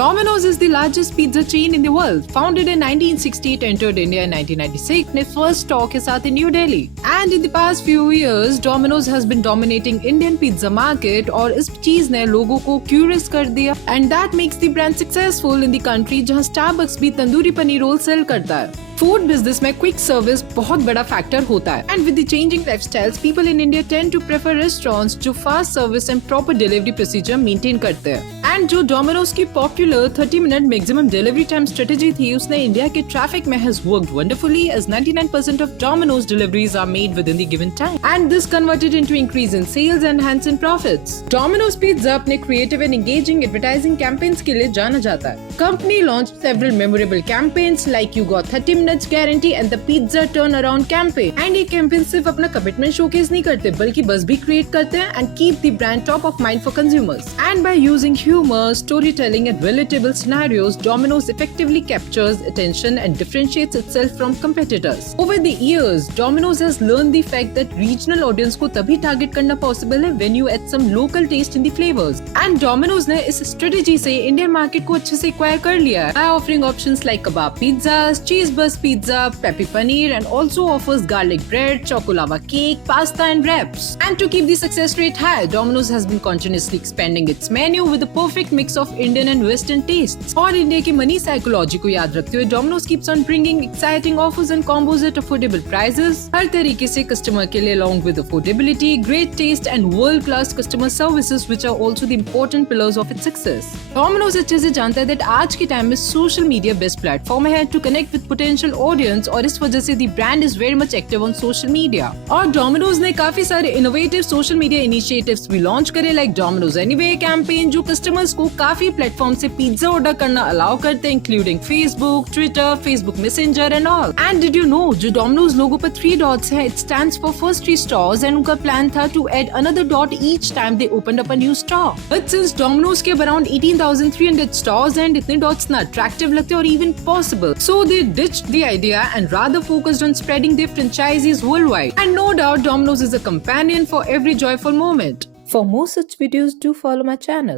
Domino's is the largest pizza chain in the world. Founded in 1960, it entered India in 1996 अपने first store के साथ in New Delhi. And in the past few years, Domino's has been dominating Indian pizza market और इस चीज ने लोगों को curious कर दिया. And that makes the brand successful in the country जहाँ Starbucks भी तंदूरी पनीर रोल सेल करता है. फूड बिजनेस में क्विक सर्विस बहुत बड़ा फैक्टर होता है and with the changing lifestyles people in India tend to prefer restaurants जो fast service and proper delivery procedure maintain करते हैं. एंड जो डोमिनोज की popular 30 minute maximum delivery time strategy थी उसने इंडिया के ट्रैफिक में has worked wonderfully as 99% of Domino's deliveries are made within the given time and this converted into increase in sales and hence in profits. Domino's pizza अपने creative and engaging advertising campaigns के लिए जाना जाता है. Company launch several memorable campaigns like you got 30 minutes guarantee and the pizza turn around campaign. And ये campaign सिर्फ अपना commitment showcase नहीं करते बल्कि बस भी क्रिएट करते हैं and keep the brand top of mind for consumers. And by using humour, storytelling and relatable scenarios, Domino's effectively captures attention and differentiates itself from competitors. Over the years, Domino's has learned the fact that regional audience को तभी target करना possible है when you add some local taste in the flavors. And Domino's ने इस strategy से Indian market को अच्छे से acquire कर लिया है by offering options like kebab pizzas, cheese burst pizza, peppy paneer and also offers garlic bread, choco lava cake, pasta and wraps. And to keep the success rate high, Domino's has been continuously expanding its menu with a perfect mix of Indian and Western tastes. और इंडिया की money psychology को याद रखते हुए Domino's keeps on bringing exciting offers and combos at affordable prices. हर तरीके से कस्टमर के लिए along with affordability, great taste and world-class customer services which are also the important pillars of its success. Domino's अच्छे से जानता है that आज के टाइम में सोशल मीडिया बेस्ट प्लेटफॉर्म है to connect with potential audience और इस वजह से the brand is very much active on social media. और Domino's ने काफी सारे innovative social media initiatives भी लॉन्च करे like Domino's Anyway campaign जो कस्टमर्स को काफी प्लेटफॉर्म से पिज्जा ऑर्डर करना अलाउ करते हैं including Facebook, Twitter, Facebook Messenger and all. And did you know जो डोमिनोज लोगो पर 3 डॉट्स है, it stands for first 3 stores and उनका प्लान था to add another dot each time they opened up a new store. But since Domino's के around 18,300 stores and इतने dots ना attractive लगते और even possible, so they ditched the idea and rather focused on spreading there franchisees worldwide. And no doubt Domino's is a companion for every joyful moment. For more such videos, do follow my channel.